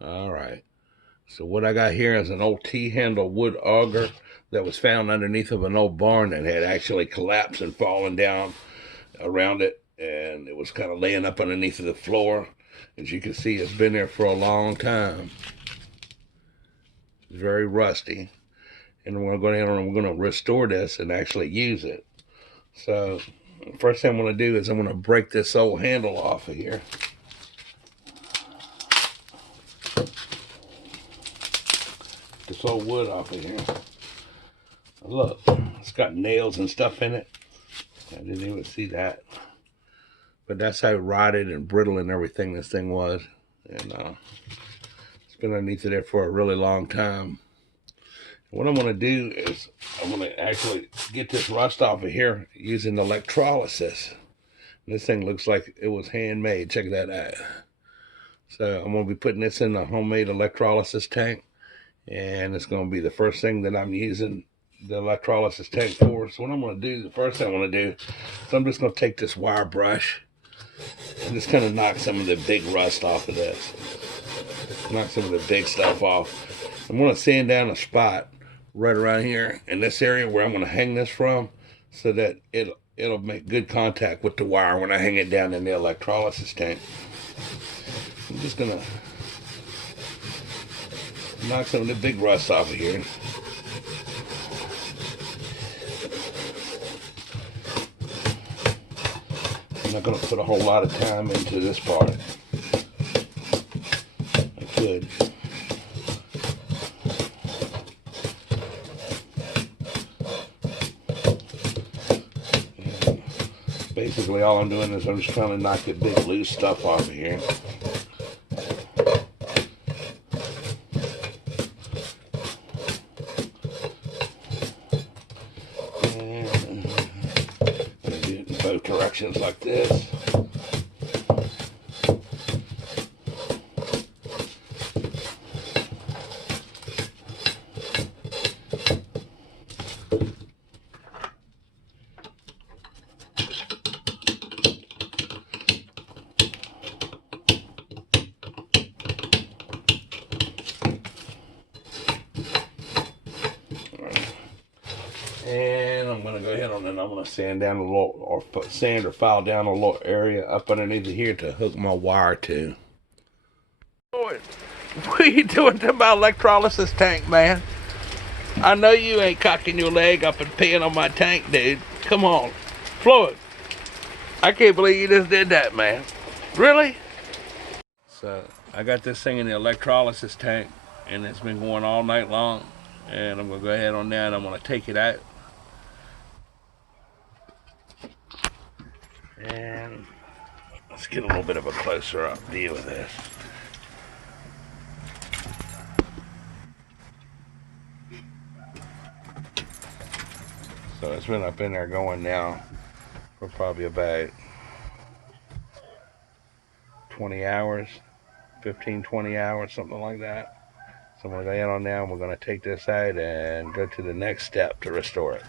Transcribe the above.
All right. So what I got here is an old T-handle wood auger that was found underneath of an old barn that had actually collapsed and fallen down around it, and it was kind of laying up underneath of the floor. As you can see, it's been there for a long time. It's very rusty, and we're going to restore this and actually use it. So first thing I'm going to do is I'm going to break this old handle off of here. This old wood off of here. Look, it's got nails and stuff in it. I didn't even see that. But that's how rotted and brittle and everything this thing was. And it's been underneath of there for a really long time. What I'm going to do is I'm going to actually get this rust off of here using electrolysis. This thing looks like it was handmade. Check that out. So I'm going to be putting this in a homemade electrolysis tank. And it's going to be the first thing that I'm using the electrolysis tank for. So what I'm going to do, the first thing I want to do is I'm just going to take this wire brush and just kind of knock some of the big rust off of this. Knock some of the big stuff off. I'm going to sand down a spot right around here in this area where I'm going to hang this from, so that it'll make good contact with the wire when I hang it down in the electrolysis tank. I'm just going to knock some of the big rust off of here. I'm not going to put a whole lot of time into this part. I could. And basically all I'm doing is I'm just trying to knock the big loose stuff off of here. Both directions like this. And I'm going to go ahead and I'm going to sand down a little, or put sand or file down a little area up underneath here to hook my wire to. What are you doing to my electrolysis tank, man? I know you ain't cocking your leg up and peeing on my tank, dude. Come on. Floyd, I can't believe you just did that, man. Really? So I got this thing in the electrolysis tank, and it's been going all night long. And I'm going to go ahead on that, and I'm going to take it out. And let's get a little bit of a closer up view of this. So it's been up in there going now for probably about 20 hours, 15, 20 hours, something like that. So I'm going to go in on now, and we're going to take this out and go to the next step to restore it.